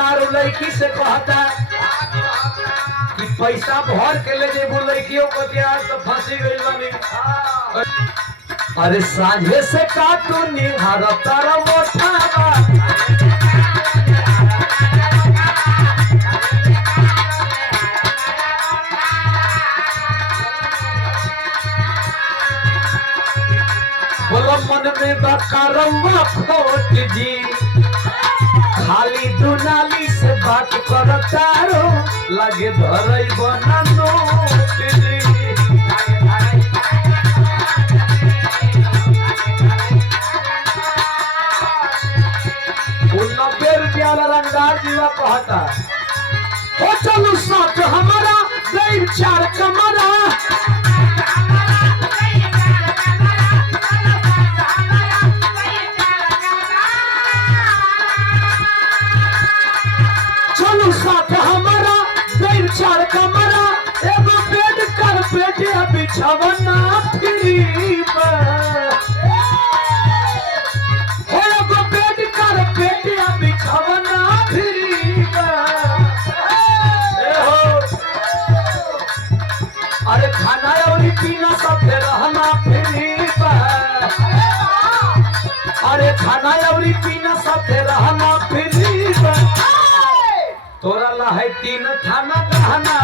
दुकानदार लड़की से कहता कि पैसा भर के ले जेबू लड़कियों को दिया तो फंसी गई बनी। अरे साझे से काटू निहार तारा मोटा बोलो मन में बकारवा खोट जी खाली दुनाली से बात करता रो लगे धरई बना नोट जी। वो 90 रुपया वाला रंगदार जीवा कहता हो चलू साथ हमारा गई 4 कमरा साथ हमारा गई 4 कमरा एगो बेड कर बेटे बिछावना फ्री हो एगो बेड कर बेटे बिछावना फ्री अरे खाना और पीना सब रहना फ्री अरे खाना और पीना सब रहना फ्री तोरा ला है 3 थाना गहना।